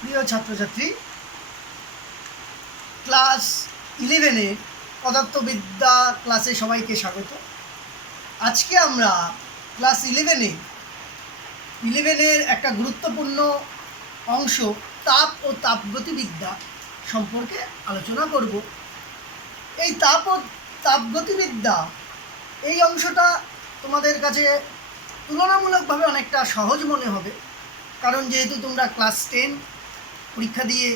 প্রিয় ছাত্রছাত্রী, ক্লাস 11-এর পদার্থবিদ্যা ক্লাসে সবাইকে স্বাগত। আজকে আমরা ক্লাস 11-এর একটা গুরুত্বপূর্ণ অংশ তাপ ও তাপগতিবিদ্যা সম্পর্কে আলোচনা করব। এই তাপ ও তাপগতিবিদ্যা এই অংশটা তোমাদের কাছে তুলনামূলকভাবে অনেকটা সহজ মনে হবে, কারণ যেহেতু তোমরা ক্লাস 10 পরীক্ষা দিয়ে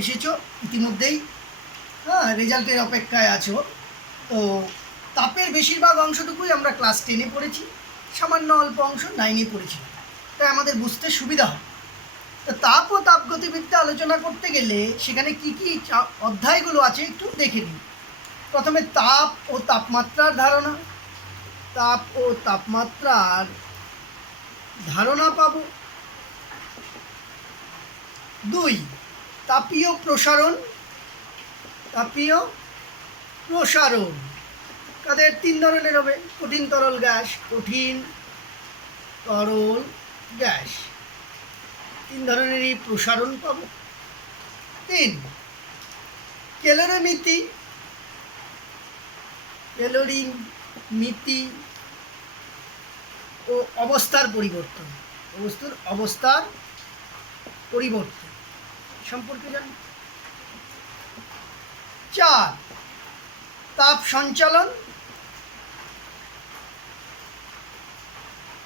এসেছো ইতিমধ্যেই, রেজাল্টের অপেক্ষায় আছো। তো তাপের বেশিরভাগ অংশটুকুই আমরা ক্লাস 10-এ পড়েছি, সামান্য অল্প অংশ 9-এ পড়েছি, তাই আমাদের বুঝতে সুবিধা হয়। তো তাপ ও তাপগতিবিদ্যা আলোচনা করতে গেলে সেখানে কি কি অধ্যায়গুলো আছে একটু দেখে নিই। প্রথমে তাপ ও তাপমাত্রার ধারণা, তাপ ও তাপমাত্রার ধারণা পাবো। 2, তাপীয় প্রসারণ। তাপীয় প্রসারণ তাদের 3 ধরনের হবে: কঠিন তরল গ্যাস, কঠিন তরল গ্যাস, 3 ধরনেরই প্রসারণ পাব। 3, ক্যালোরিমিতি। ক্যালোরিমিতি ও অবস্থার পরিবর্তন, অবস্থার পরিবর্তন সম্পর্কে জানি। 4, তাপ সঞ্চালন।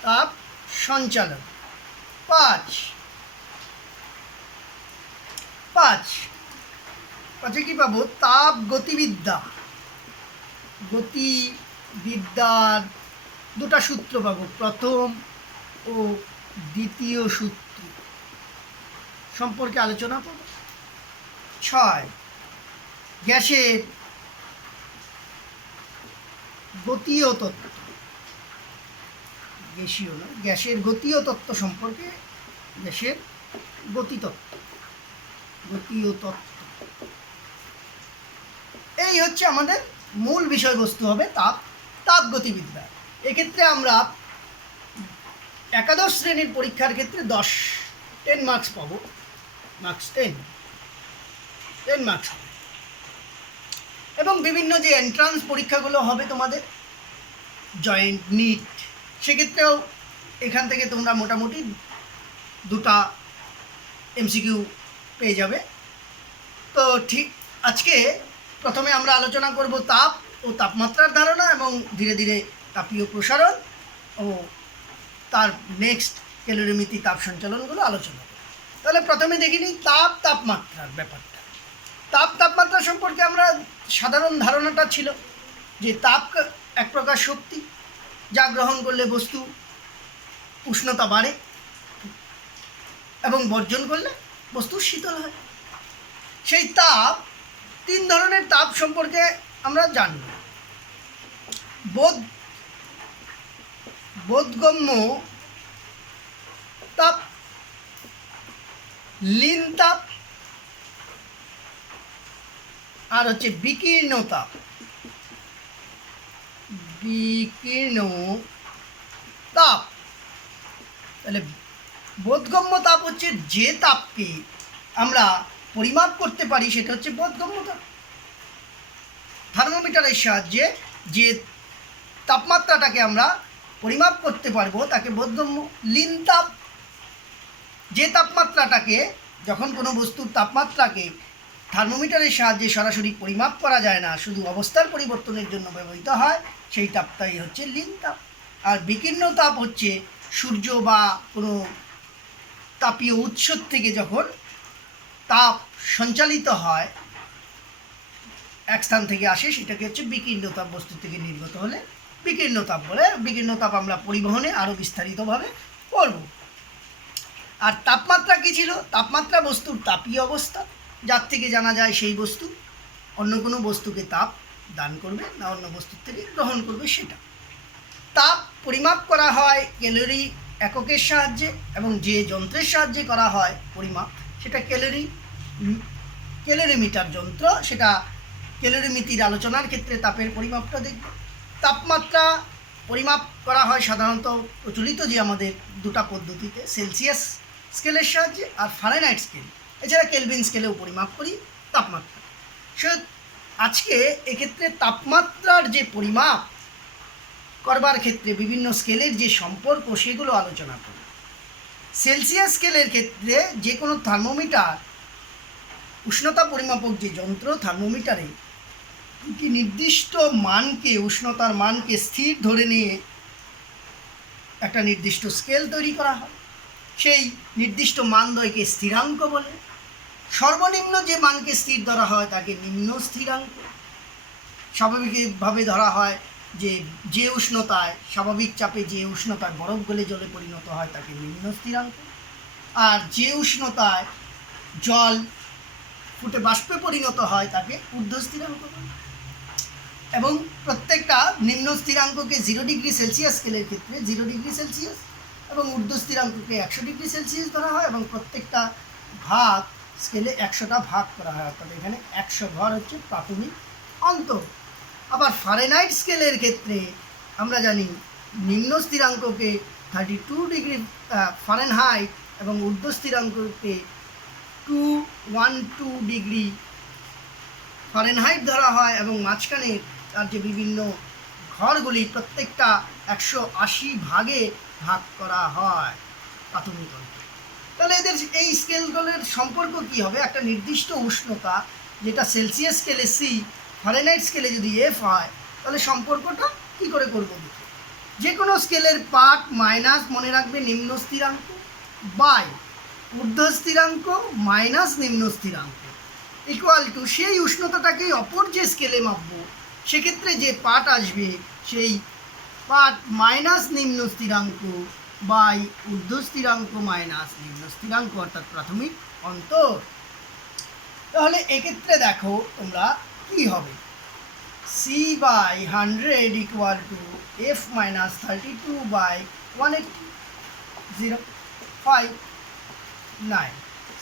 তাপ সঞ্চালন। 5 কি পাবো? তাপ গতিবিদ্যা। গতিবিদ্যার 2টা সূত্র পাবো, প্রথম ও দ্বিতীয় সূত্র সম্পর্কে আলোচনা করব। 6, গ্যাসের গতীয় তত্ত্ব। গ্যাসীয় না, গ্যাসের গতীয় তত্ত্ব সম্পর্কে, গ্যাসের গতীয় তত্ত্ব। এই হচ্ছে আমাদের মূল বিষয়বস্তু হবে তাপগতিবিদ্যা। এক্ষেত্রে আমরা একাদশ শ্রেণীর পরীক্ষার ক্ষেত্রে 10 মার্কস পাবো। 10 মার্কস হবে। এবং বিভিন্ন যে এন্ট্রান্স পরীক্ষাগুলো হবে তোমাদের, জয়েন্ট, নিট, সেক্ষেত্রেও এখান থেকে তোমরা মোটামুটি 2টা এমসিকিউ পেয়ে যাবে। তো ঠিক আজকে প্রথমে আমরা আলোচনা করব তাপ ও তাপমাত্রার ধারণা, এবং ধীরে ধীরে তাপীয় প্রসারণ ও তার নেক্সট ক্যালোরিমিতি, তাপ সঞ্চালনগুলো আলোচনা করব। তাহলে প্রথমে দেখে নিই তাপমাত্রার ব্যাপারটা। তাপমাত্রা সম্পর্কে আমরা সাধারণ ধারণাটা ছিল যে তাপ এক প্রকার শক্তি, যা গ্রহণ করলে বস্তু উষ্ণতা বাড়ে এবং বর্জন করলে বস্তু শীতল হয়। সেই তাপ, 3 ধরনের তাপ সম্পর্কে আমরা জানব। বোধগম্য তাপ, লীন তাপ, আর হচ্ছে বিকীর্ণ তাপ। তাহলে বোধগম্য তাপ হচ্ছে যে তাপকে আমরা পরিমাপ করতে পারি, সেটা হচ্ছে বোধগম্য তাপ। থার্মোমিটারের সাহায্যে যে তাপমাত্রাটাকে আমরা পরিমাপ করতে পারবো তাকে বোধগম্য। লীন তাপ, যে তাপমাত্রাটাকে, যখন কোনো বস্তুর তাপমাত্রাকে থার্মোমিটারের সাহায্যে সরাসরি পরিমাপ করা যায় না, শুধু অবস্থার পরিবর্তনের জন্য ব্যবহৃত হয়, সেই তাপটাই হচ্ছে লীন তাপ। আর বিকীর্ণ তাপ হচ্ছে সূর্য বা কোনো তাপীয় উৎস থেকে যখন তাপ সঞ্চালিত হয়, এক স্থান থেকে আসে, সেটাকে হচ্ছে বিকীর্ণ তাপ। বস্তু থেকে নির্গত হলে বিকীর্ণ তাপ বলে। বিকীর্ণ তাপ আমরা পরিবহনে আরও বিস্তারিতভাবে করব। আর তাপমাত্রা কী ছিল? তাপমাত্রা বস্তুর তাপীয় অবস্থা, যার থেকে জানা যায় সেই বস্তু অন্য কোনো বস্তুকে তাপ দান করবে না অন্য বস্তুর থেকে গ্রহণ করবে সেটা। তাপ পরিমাপ করা হয় ক্যালোরি এককের সাহায্যে, এবং যে যন্ত্রের সাহায্যে করা হয় পরিমাপ, সেটা ক্যালোরিমিটার যন্ত্র। সেটা ক্যালোরিমিতির আলোচনার ক্ষেত্রে তাপের পরিমাপটা দেখব। তাপমাত্রা পরিমাপ করা হয় সাধারণত প্রচলিত যে আমাদের 2টা পদ্ধতিতে, সেলসিয়াস স্কেলের সাহায্যে, আর ফারেনহাইট স্কেল, এছাড়া কেলভিন স্কেলেও পরিমাপ করি তাপমাত্রা। সে আজকে এক্ষেত্রে তাপমাত্রার যে পরিমাপ করবার ক্ষেত্রে বিভিন্ন স্কেলের যে সম্পর্ক সেগুলো আলোচনা করি। সেলসিয়াস স্কেলের ক্ষেত্রে যে কোনো থার্মোমিটার, উষ্ণতা পরিমাপক যে যন্ত্র থার্মোমিটারে একটি নির্দিষ্ট মানকে, উষ্ণতার মানকে স্থির ধরে নিয়ে একটা নির্দিষ্ট স্কেল তৈরি করা হয়। সেই নির্দিষ্ট মানদ্বয়কে স্থিরাঙ্ক বলে। সর্বনিম্ন যে মানকে স্থির ধরা হয় তাকে নিম্ন স্থিরাঙ্ক। স্বাভাবিকভাবে ধরা হয় যে উষ্ণতায়, স্বাভাবিক চাপে যে উষ্ণতায় বরফ গলে জলে পরিণত হয় তাকে নিম্ন স্থিরাঙ্ক, আর যে উষ্ণতায় জল ফুটে বাষ্পে পরিণত হয় তাকে ঊর্ধ্ব স্থিরাঙ্ক বলে। এবং প্রত্যেকটা নিম্ন স্থিরাঙ্ককে 0 ডিগ্রি সেলসিয়াস স্কেলের ক্ষেত্রে 0 ডিগ্রি সেলসিয়াস এবং ঊর্ধ্ব স্থিরাঙ্ককে 100 ডিগ্রি সেলসিয়াস ধরা হয়, এবং প্রত্যেকটা ভাগ স্কেলে 100টা ভাগ করা হয়, অর্থাৎ এখানে 100 ঘর হচ্ছে প্রাথমিক অন্তর। আবার ফারেনহাইট স্কেলের ক্ষেত্রে আমরা জানি নিম্ন স্থিরাঙ্ককে 32 ডিগ্রি ফারেনহাইট এবং ঊর্ধ্ব স্থিরাঙ্ককে 212 ডিগ্রি ফারেনহাইট ধরা হয়, এবং মাঝখানে তার যে বিভিন্ন ঘরগুলি প্রত্যেকটা 180 ভাগে ভাগ করা হয় প্রাথমিক অন্তর। তাহলে এদের এই স্কেলগুলোর সম্পর্ক কী হবে? একটা নির্দিষ্ট উষ্ণতা, যেটা সেলসিয়াস স্কেলে সি, ফারেনহাইট স্কেলে যদি এফ হয়, তাহলে সম্পর্কটা কী করে করবো? যে কোনো স্কেলের পার্ট মাইনাস, মনে রাখবে, নিম্ন স্থিরাঙ্ক বাই ঊর্ধ্ব স্থিরাঙ্ক মাইনাস নিম্ন স্থিরাঙ্ক ইকুয়াল টু সেই উষ্ণতাটাকেই অপর যে স্কেলে মাপবো সেক্ষেত্রে যে পার্ট আসবে সেই পার্ট মাইনাস নিম্ন স্থিরাঙ্ক বাই ঊর্ধ্ব স্থিরাঙ্ক মাইনাস নিম্ন স্থিরাঙ্ক, অর্থাৎ প্রাথমিক অন্তর। তাহলে এক্ষেত্রে দেখো তোমরা কী হবে, C by 100 equal to F minus 32 by 180.5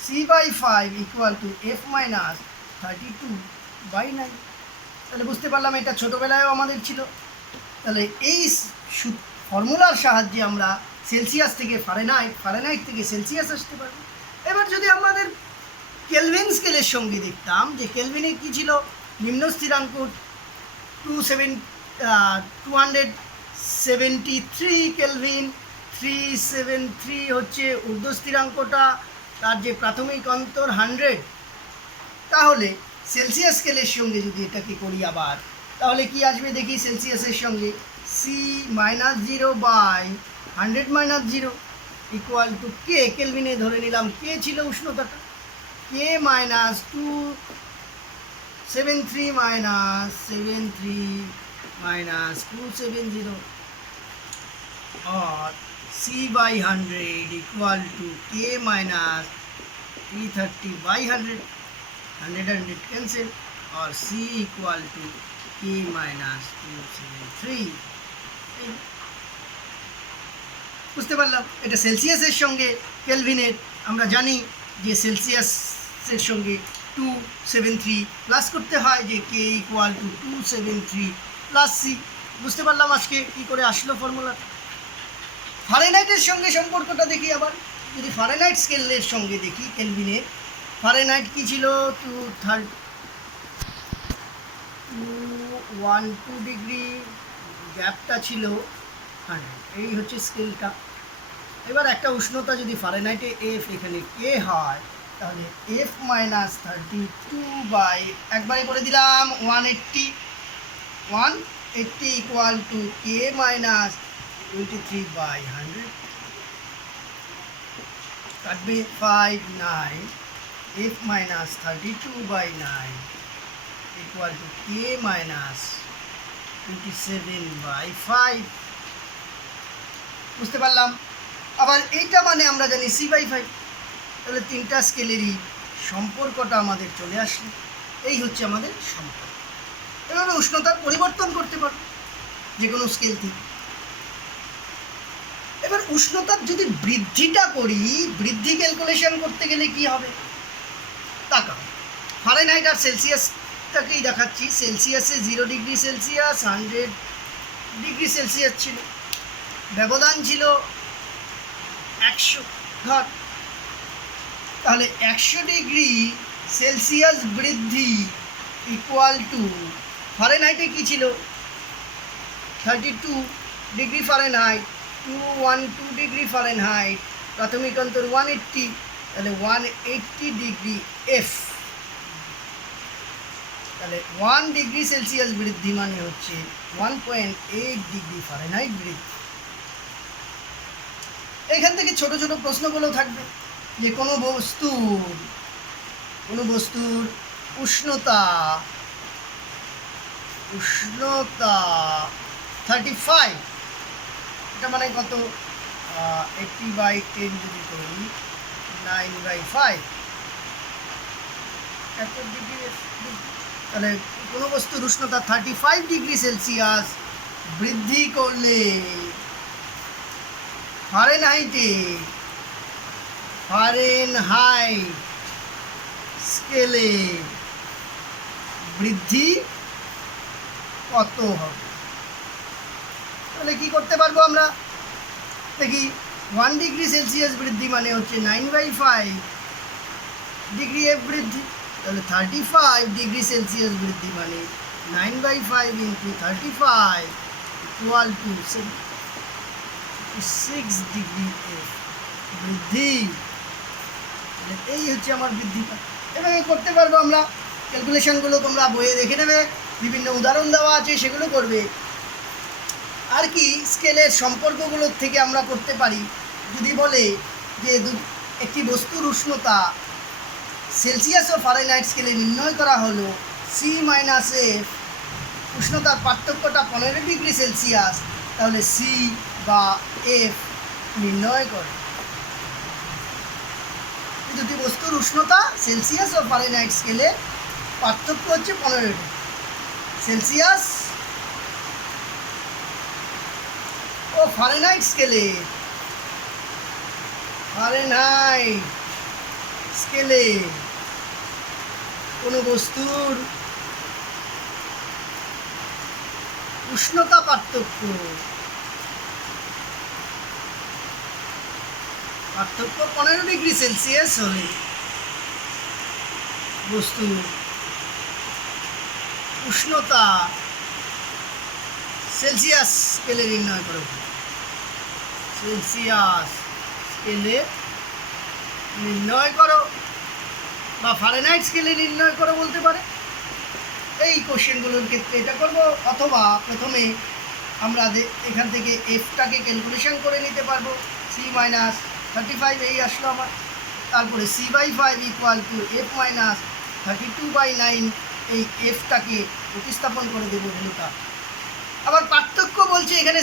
C by 5 equal to F minus 32/9। তাহলে বুঝতে পারলাম এটা ছোটোবেলায়ও আমাদের ছিল। তাহলে এই ফর্মুলার সাহায্যে আমরা সেলসিয়াস থেকে ফারেনহাইট, ফারেনহাইট থেকে সেলসিয়াস আসতে পারবো। এবার যদি আমাদের কেলভিন স্কেলের সঙ্গে দেখতাম যে কেলভিনে কী ছিল, নিম্ন স্থিরাঙ্ক 273 কেলভিন, 373 হচ্ছে ঊর্ধ্ব স্থিরাঙ্কটা, তার যে প্রাথমিক অন্তর 100। তাহলে সেলসিয়াস স্কেলের সঙ্গে যদি এটাকে করি আবার, তাহলে কি আসবে দেখি সেলসিয়াসের সঙ্গে, সি -0 বাই 100 - 0 ইকুয়াল টু কে, কেলভিনে ধরে নিলাম কে ছিল উষ্ণতাটা, কে মাইনাস 273 মাইনাস 73 মাইনাস 270 और सी बाई 100 इक्वल टू के माइनस 330/100, 100 कैंसिल, और सी इक्वल टू के माइनस 273। বুঝতে পারলাম এটা সেলসিয়াসের সঙ্গে কেলভিনের, আমরা জানি যে সেলসিয়াসের সঙ্গে 273 প্লাস করতে হয়, যে K equal to 273 plus C. বুঝতে পারলাম আজকে কী করে আসলো ফর্মুলাটা। ফারেনহাইটের সঙ্গে সম্পর্কটা দেখি আবার, যদি ফারেনহাইট স্কেলের সঙ্গে দেখি কেলভিনের, ফারেনহাইট কী ছিল, 212 ডিগ্রি, গ্যাপটা ছিল 100, এই হচ্ছে স্কেলটা। এবার একটা উষ্ণতা যদি ফারেনহাইটে এফ, এখানে কে হয়, তাহলে এফ মাইনাস 32 বাই, একবারে করে দিলাম 180 ইকুয়াল টু কে মাইনাস 23/100, কাটবে 5 9, F minus 32/9 equal to K minus 27/5। বুঝতে পারলাম। আবার এইটা মানে আমরা জানি c/5, তাহলে তিনটা স্কেলেরই সম্পর্কটা আমাদের চলে আসলো। এই হচ্ছে আমাদের সম্পর্ক। এভাবে উষ্ণতার পরিবর্তন করতে পারবো যে কোনো স্কেল থেকে। এবার উষ্ণতার যদি বৃদ্ধিটা করি, বৃদ্ধি ক্যালকুলেশন করতে গেলে কি হবে তাকাও, ফারেনহাইট আর সেলসিয়াসটাকেই দেখাচ্ছি। সেলসিয়াসে 0 ডিগ্রি সেলসিয়াস, 100 ডিগ্রি সেলসিয়াস ছিল, ব্যবধান ছিল 100 ঘর। তাহলে 100 ডিগ্রি সেলসিয়াস বৃদ্ধি ইকুয়াল টু ফারেনহাইটে কী ছিল 32 ডিগ্রি ফারেনহাইট 212 ডিগ্রি ফারেনহাইট প্রাথমিক অন্তর 180 তাহলে 180 ডিগ্রি এফ তাহলে 1 ডিগ্রি সেলসিয়াস বৃদ্ধি মানে হচ্ছে 1.8 ডিগ্রি ফারেনহাইট বৃদ্ধি। এখান থেকে ছোট ছোট প্রশ্নগুলো থাকবে যে কোনো বস্তুর উষ্ণতা 35 এটা মানে কত 80/10 যদি করি 9/5 এত ডিগ্রি তাহলে কোনো বস্তুর উষ্ণতা 35 ডিগ্রি সেলসিয়াস বৃদ্ধি করলে ফারেনহাইট স্কেলে বৃদ্ধি কত হবে? তাহলে কি করতে পারবো আমরা দেখি 1 ডিগ্রি সেলসিয়াস বৃদ্ধি মানে হচ্ছে 9/5 ডিগ্রি এফ বৃদ্ধি তাহলে 35 ডিগ্রি সেলসিয়াস বৃদ্ধি মানে 9/5 into 35 equal to 6 degree F বৃদ্ধি। এই হচ্ছে আমার বৃদ্ধিটা। এভাবে করতে পারবো আমরা ক্যালকুলেশনগুলো তোমরা বইয়ে দেখে নেবে, বিভিন্ন উদাহরণ দেওয়া আছে সেগুলো করবে। আর কি স্কেলের সম্পর্কগুলোর থেকে আমরা করতে পারি যদি বলে যে একটি বস্তুর উষ্ণতা সেলসিয়াস ও ফারেনহাইট স্কেলে নির্ণয় করা হলো সি মাইনাস এফ, উষ্ণতার পার্থক্যটা 15 ডিগ্রি সেলসিয়াস, তাহলে সি বা এফ নির্ণয় করে। দুটি বস্তুর উষ্ণতা সেলসিয়াস ও ফারেনহাইট স্কেলে পার্থক্য হচ্ছে 15 ডিগ্রি সেলসিয়াস ও ফারেনহাইট স্কেলে কোনো বস্তুর উষ্ণতা পার্থক্য 15 ডিগ্রি সেলসিয়াস হলে বস্তুর উষ্ণতা সেলসিয়াস স্কেলে নির্ণয় করো, সেলসিয়াস স্কেলে নির্ণয় করো বা ফারেনহাইট স্কেলে নির্ণয় করো বলতে পারে। এই কোশ্চেনগুলোর ক্ষেত্রে এটা করব, অথবা প্রথমে আমরা এখান থেকে এফটাকে ক্যালকুলেশন করে নিতে পারবো। সি মাইনাস 35 এই আসলো আমার, তারপরে c/5 equal to F minus 32/9 এই এফটাকে প্রতিস্থাপন করে দেবো ভ্যালুটা। আবার পার্থক্য বলছে এখানে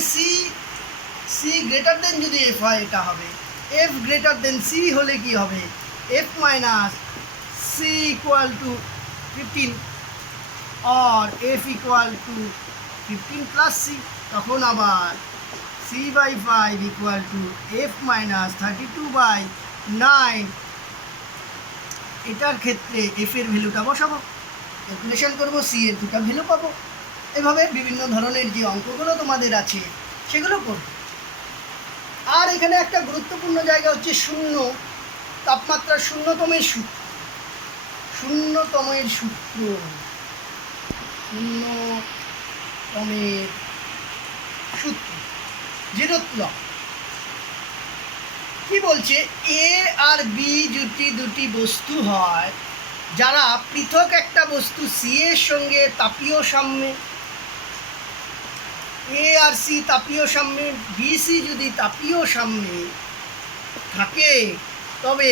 সি গ্রেটার দেন যদি এফ হয় এটা হবে, এফ গ্রেটার দেন সি হলে কি হবে F minus C equal to 15 और F equal to 15 plus C, তখন আবার c/5 equal to F minus 32/9 এটার ক্ষেত্রে এফ এর ভ্যালুটা বসাবো, ক্যালকুলেশন করবো, সি এর দুটো ভ্যালু পাবো। এভাবে বিভিন্ন ধরনের যে অঙ্কগুলো তোমাদের আছে সেগুলো করবো। আর এখানে একটা গুরুত্বপূর্ণ জায়গা হচ্ছে শূন্য তাপমাত্রার শূন্যতমের সূত্র, শূন্যতমের সূত্র জিরোথ ল কি বলছে, এ আর বি দুটি বস্তু হয় যারা পৃথক একটা বস্তু সি এর সঙ্গে তাপীয় সাম্যে, এ আর সি তাপীয় সাম্যে, বি সি যদি তাপীয় সাম্যে থাকে তবে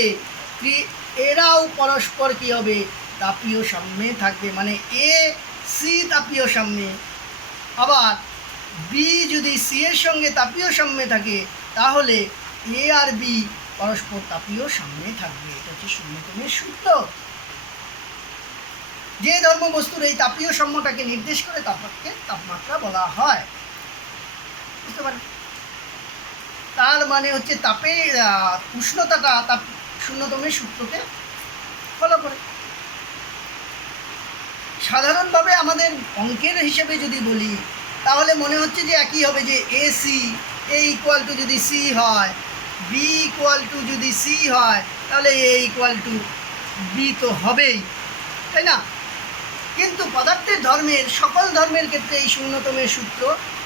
এরাও পরস্পর কী হবে তাপীয় সাম্যে থাকবে, মানে এ সি তাপীয় সাম্যে। আবার বি যদি সি এর সঙ্গে তাপীয় সাম্যে থাকে তাহলে এ আর বি পরস্পর তাপীয় সাম্যে থাকবে। এটা হচ্ছে শূন্যতমের সূত্র। যে ধর্মবস্তুর এই তাপীয় সাম্যটাকে নির্দেশ করে তাপমাত্রাকে তাপমাত্রা বলা হয়, বুঝতে পারেন? তার মানে হচ্ছে তাপের উষ্ণতাটা তাপ শূন্যতমের সূত্রকে ফলো করে। সাধারণভাবে আমাদের অঙ্কের হিসেবে যদি বলি তাহলে মনে হচ্ছে যে একই হবে, যে A C A equal to যদি সি হয়, বি ইকুয়াল টু যদি সি হয়, তাহলে এ ইকুয়াল টু বি তো হবেই, তাই না? কিন্তু পদার্থের ধর্মের সকল ধর্মের ক্ষেত্রে এই শূন্যতমের সূত্র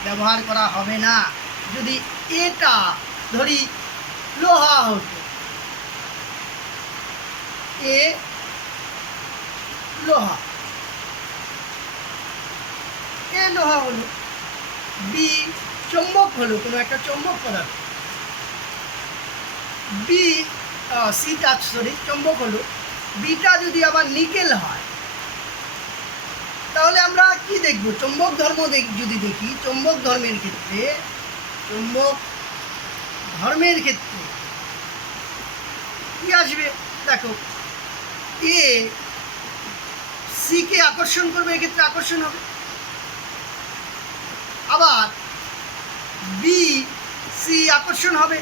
ব্যবহার করা হবে না। যদি এটা ধরি লোহা হতো, এ লোহা, এ লোহা হলো, বি চৌম্বক হলো, কোনো একটা চৌম্বক পদার্থ, বি সিটা চৌম্বক হলো, বিটা যদি আবার নিকেল হয়, তাহলে আমরা কি দেখব? চৌম্বক ধর্ম যদি দেখি, চৌম্বক ধর্মের ক্ষেত্রে কি আসবে? দেখো, এ সিকে আকর্ষণ করবে, এক্ষেত্রে আকর্ষণ হবে। আবার বি সি আকর্ষণ হবে,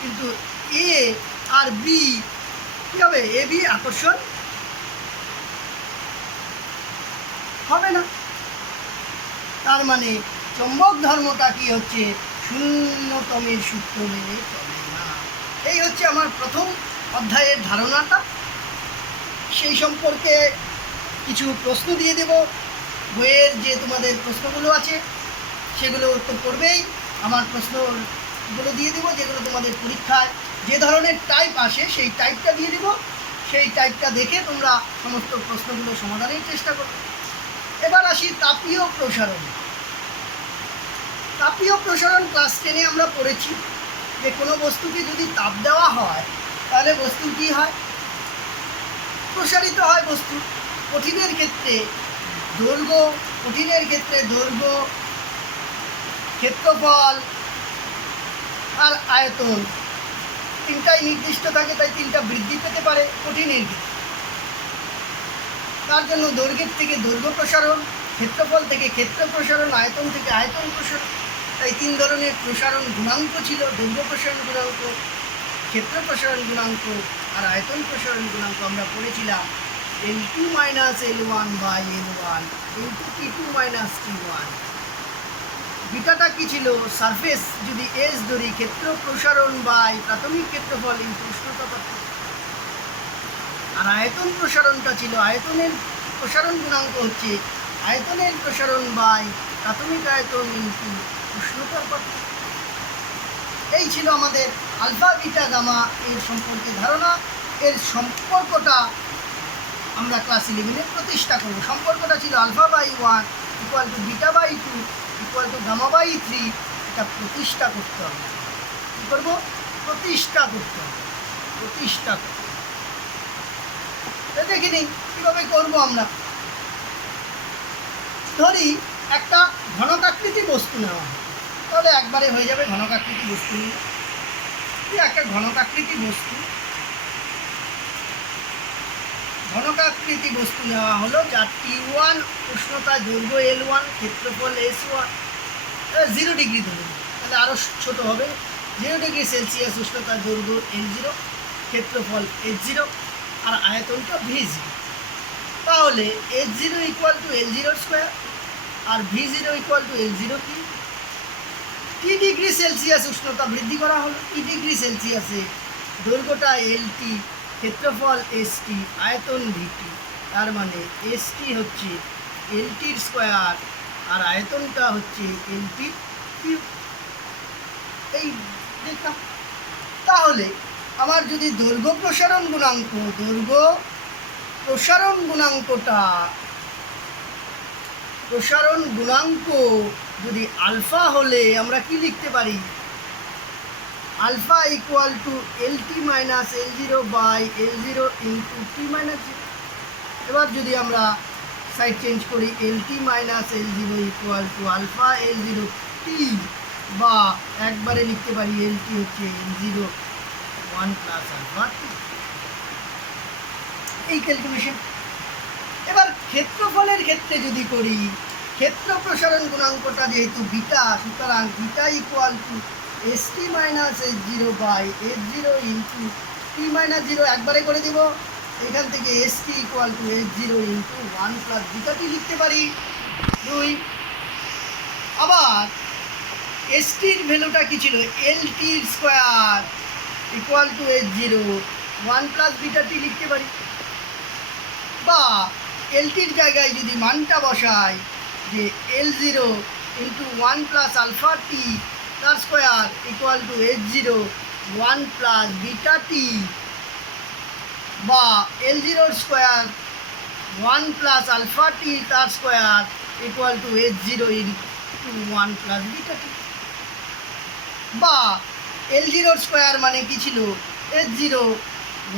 কিন্তু এ আর বি কি হবে? এ বি আকর্ষণ হবে না। তার মানে চৌম্বক ধর্মটা কি হচ্ছে? শূন্যতমের সূত্র মেনে চলে না। এই হচ্ছে আমার প্রথম অধ্যায়ের ধারণাটা। সেই সম্পর্কে কিছু প্রশ্ন দিয়ে দেব। বইয়ের যে তোমাদের প্রশ্নগুলো আছে সেগুলো উত্তর করবেই। আমার প্রশ্নগুলো দিয়ে দেবো, যেগুলো তোমাদের পরীক্ষায় যে ধরনের টাইপ আসে সেই টাইপটা দিয়ে দেবো। সেই টাইপটা দেখে তোমরা সমস্ত প্রশ্নগুলো সমাধানের চেষ্টা করবে। এবার আসি তাপীয় প্রসারণ। তাপীয় প্রসারণ ক্লাস 10-এ আমরা পড়েছি যে কোনো বস্তুকে যদি তাপ দেওয়া হয় তাহলে বস্তু কী হয়? প্রসারিত হয় বস্তু। কঠিনের ক্ষেত্রে দৈর্ঘ্য, ক্ষেত্রফল আর আয়তন তিনটাই নির্দিষ্ট থাকে, তাই তিনটা বৃদ্ধি পেতে পারে কঠিনের ক্ষেত্রে। তার জন্য দৈর্ঘ্যের থেকে দৈর্ঘ্য প্রসারণ, ক্ষেত্রফল থেকে ক্ষেত্র প্রসারণ, আয়তন থেকে আয়তন প্রসারণ। তাই তিন ধরনের প্রসারণ গুণাঙ্ক ছিল: দৈর্ঘ্য প্রসারণ গুণাঙ্ক, ক্ষেত্র প্রসারণ গুণাঙ্ক আর আয়তন প্রসারণ গুণাঙ্ক। আমরা পড়েছিলাম L2 - L1 by L1 into T2 - T1। বিটাটা কি ছিল? সারফেস যদি এস ধরি, ক্ষেত্র প্রসারণ বাই প্রাথমিক ক্ষেত্রফল ইন্টু উষ্ণতা পার্থক্য। আর আয়তন প্রসারণটা ছিল, আয়তনের প্রসারণ গুণাঙ্ক হচ্ছে আয়তনের প্রসারণ বাই প্রাথমিক আয়তন ইন্টু উষ্ণতার পার্থক্য। এই ছিল আমাদের আলফা বিটা গামা এর সম্পর্কে ধারণা। এর সম্পর্কটা আমরা ক্লাস 11-এ প্রতিষ্ঠা করব। সম্পর্কটা ছিল alpha by 1 equal to beta by 2 equal to gamma by 3। এটা প্রতিষ্ঠা করতে হবে। কী করবো? প্রতিষ্ঠা করতে হবে। দেখে নিই কীভাবে করবো আমরা। ধরি একটা ঘনকাকৃতি বস্তু নেওয়া হয়, তাহলে একবারে হয়ে যাবে ঘনকাকৃতি বস্তু নিয়ে। একটা ঘনকাকৃতি বস্তু নেওয়া হলো, যার T1 উষ্ণতা, দৈর্ঘ্য L1, ক্ষেত্রফল S1, 0 ডিগ্রি ধরুন, তাহলে আরও ছোট হবে। 0 ডিগ্রি সেলসিয়াস উষ্ণতা, দৈর্ঘ্য L0, ক্ষেত্রফল H0 আর আয়তনটা V0। তাহলে H0 equal to L0 square আর V0 ইকুয়াল টু L0 কি? T ডিগ্রি সেলসিয়াস উষ্ণতা বৃদ্ধি করা হলো। T ডিগ্রি সেলসিয়াসে দৈর্ঘ্যটা LT, ক্ষেত্রফল ST, আয়তন VT। তার মানে ST হচ্ছে LTর স্কোয়ার আর আয়তনটা হচ্ছে LT কিউব। এই দেখলাম। তাহলে আমার যদি দৈর্ঘ্য প্রসারণ গুণাঙ্ক যদি আলফা হলে আমরা কি লিখতে পারি? Alpha equal to LT minus L0 by L0 into T minus 0। এবার যদি আমরা সাইড চেঞ্জ করি, LT minus L0 equal to alpha L0 T, বা একবারে লিখতে পারি LT হচ্ছে L0 1 প্লাস আলফা 2। এই ক্যালকুলেশন। এবার ক্ষেত্রফলের ক্ষেত্রে যদি করি, ক্ষেত্র প্রসারণ গুণাঙ্কটা যেহেতু বিটা, সুতরাং beta equal to ST minus H0 by H0 into T minus 0। একবারে করে দেব। এখান থেকে ST equal to H0 into 1 plus beta t লিখতে পারি 2। আবার STর ভ্যালুটা কী ছিল? LTর square equal to H0 one plus beta t লিখতে পারি, বা এলটির জায়গায় যদি মানটা বসাই যে L0 into one plus alpha t তার square equal to H0 one plus beta t, বা L0 square one plus alpha t তার square equal to H0 into one plus beta t, বা L0 স্কোয়ার মানে কি ছিল H0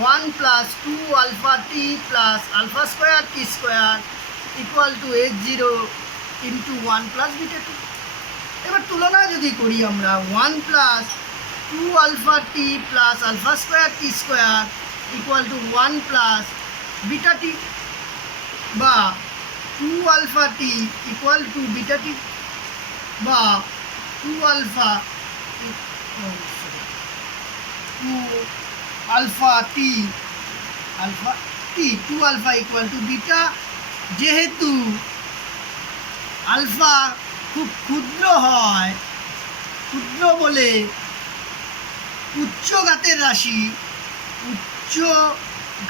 one plus two alpha t plus alpha square t square equal to H0 into one plus beta t. এবার তুলনা যদি করি আমরা one plus two alpha t plus alpha square t square equal to one plus beta t, বা two alpha T equal to beta t, বা two alpha two alpha equal to beta. যেহেতু alpha খুব ক্ষুদ্র হয়, ক্ষুদ্র বলে উচ্চ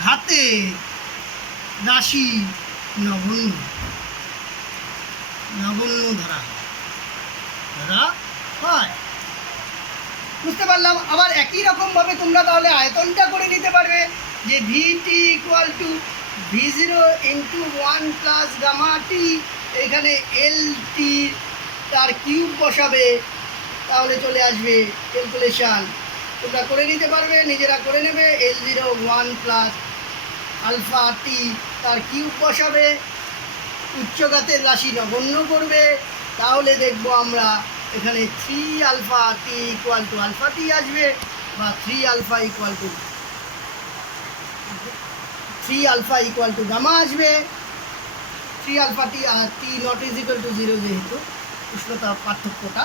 ঘাতের রাশি নগণ্য ধরা হয়। বুঝতে পারলাম। আবার একই রকমভাবে তোমরা তাহলে আয়তনটা করে নিতে পারবে যে VT equal to V0 into one plus gamma T, এখানে LT তার কিউব বসাবে, তাহলে চলে আসবে ক্যালকুলেশান। তোমরা করে নিতে পারবে, নিজেরা করে নেবে। L0 one plus alpha t তার কিউব বসাবে, উচ্চঘাতের রাশি নগণ্য করবে, তাহলে দেখব আমরা এখানে 3 alpha T equal to alpha T আসবে, বা 3 আলফা ইকুয়াল টু গামা আসবে। 3 আলফা টি আর T not is equal to 0 যেহেতু উষ্ণতার পার্থক্যটা,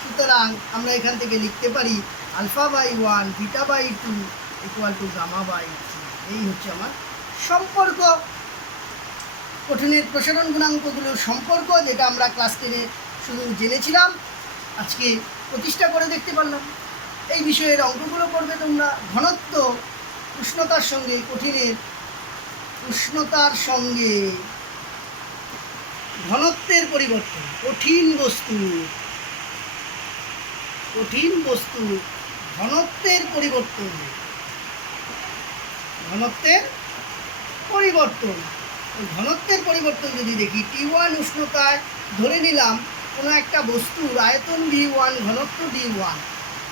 সুতরাং আমরা এখান থেকে লিখতে পারি alpha by 1 beta by 2 equal to gamma by 3। এই হচ্ছে আমার সম্পর্ক, কঠিনের প্রসারণ গুণাঙ্কগুলোর সম্পর্ক, যেটা আমরা ক্লাস 10-এ শুধু জেনেছিলাম, আজকে প্রতিষ্ঠা করে দেখতে পারলাম। এই বিষয়ের অঙ্কগুলো করবে তোমরা। ঘনত্ব উষ্ণতার সঙ্গে, কঠিনের উষ্ণতার সঙ্গে ঘনত্বের পরিবর্তন, কঠিন বস্তু ঘনত্বের পরিবর্তন ঘনত্বের পরিবর্তন যদি দেখি, T1 উষ্ণতায় ধরে নিলাম কোনো একটা বস্তুর আয়তন V1 ঘনত্ব D1,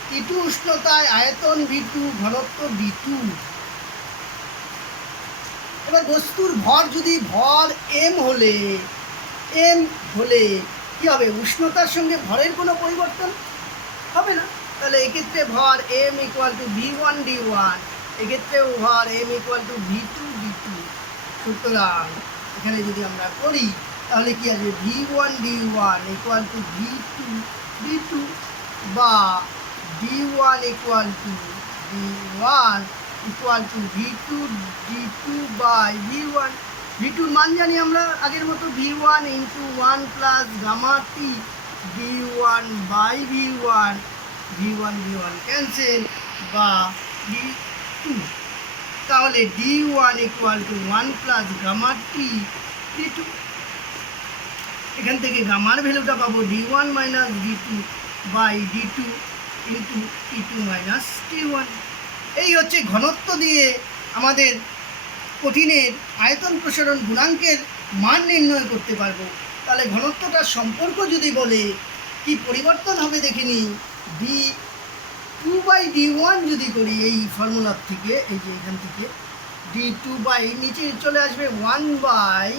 T2 উষ্ণতায় আয়তন V2 ঘনত্ব D2। এবার বস্তুর ভর যদি ভর m হলে কি হবে? উষ্ণতার সঙ্গে ভরের কোনো পরিবর্তন হবে না। তাহলে এক্ষেত্রে ভর m equal to V1 D1, এক্ষেত্রেও ভর m equal to V2 D2। সুতরাং এখানে যদি আমরা করি তাহলে কি আসবে? V1 D1 equal to V2 D2, বা D1 equal to V1 equal to V2 D2 by V1। V2-র মান জানি আমরা আগের মতো V1 into 1 plus gamma T D1 by V1, V1 cancel, বা D2। তাহলে D1 equal to 1 plus gamma T D2। এখান থেকে গামার ভ্যালুটা পাবো D1 minus D2 by D2 into T2 minus T1। এই হচ্ছে ঘনত্ব দিয়ে আমাদের কঠিনের আয়তন প্রসারণ গুণাঙ্কের মান নির্ণয় করতে পারবো। তাহলে ঘনত্বটার সম্পর্ক যদি বলে কি পরিবর্তন হবে দেখে নিই। D2 বাই D1 যদি করি এই ফর্মুলার থেকে, এই যে এখান থেকে D2 বাই নিচে চলে আসবে 1 বাই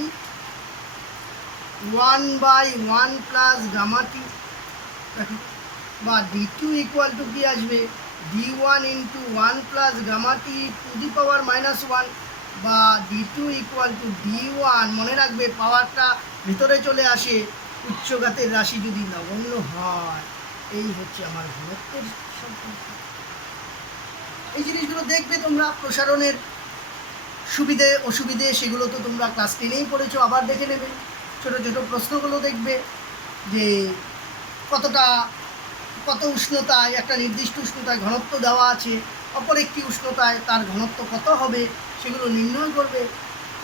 1 প্লাস গামা টি, বা D2 ইকুয়াল টু কি আসবে? D1 into 1 plus gamma T to the power minus 1, বা D2 ইকুয়াল টু D1, মনে রাখবে পাওয়ারটা ভিতরে চলে আসে উচ্চঘাতের রাশি যদি নগণ্য হয়। এই হচ্ছে আমার ঘনত্বের সম্পর্ক। এই জিনিসগুলো দেখবে তোমরা। প্রসারণের সুবিধে অসুবিধে সেগুলো তো তোমরা ক্লাস 10-এই পড়েছো, আবার দেখে নেবে। ছোটো ছোটো প্রশ্নগুলো দেখবে যে কত উষ্ণতায়, একটা নির্দিষ্ট উষ্ণতায় ঘনত্ব দেওয়া আছে, অপর একটি উষ্ণতায় তার ঘনত্ব কত হবে সেগুলো নির্ণয় করবে।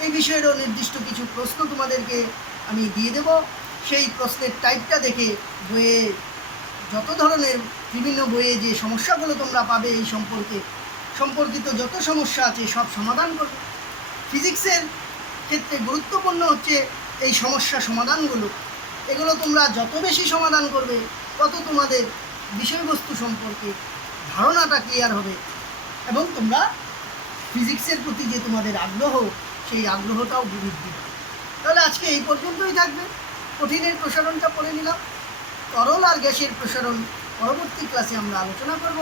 এই বিষয়েরও নির্দিষ্ট কিছু প্রশ্ন তোমাদেরকে আমি দিয়ে দেব। সেই প্রশ্নের টাইপটা দেখে বইয়ে যত ধরনের বিভিন্ন বইয়ে যে সমস্যাগুলো তোমরা পাবে এই সম্পর্কিত যত সমস্যা আছে সব সমাধান করবে। ফিজিক্সের ক্ষেত্রে গুরুত্বপূর্ণ হচ্ছে এই সমস্যা সমাধানগুলো। এগুলো তোমরা যত বেশি সমাধান করবে তত তোমাদের বিষয়বস্তু সম্পর্কে ধারণাটা ক্লিয়ার হবে এবং তোমরা ফিজিক্সের প্রতি যে তোমাদের আগ্রহ সেই আগ্রহটাও বৃদ্ধি পাবে। তাহলে আজকে এই পর্যন্তই থাকবে। কঠিনের প্রসারণটা পড়ে নিলাম, তরল আর গ্যাসের প্রসারণ পরবর্তী ক্লাসে আমরা আলোচনা করব।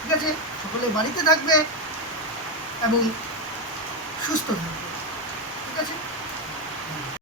ঠিক আছে, সকলে বাড়িতে থাকবে এবং সুস্থ থাকবে। ঠিক আছে।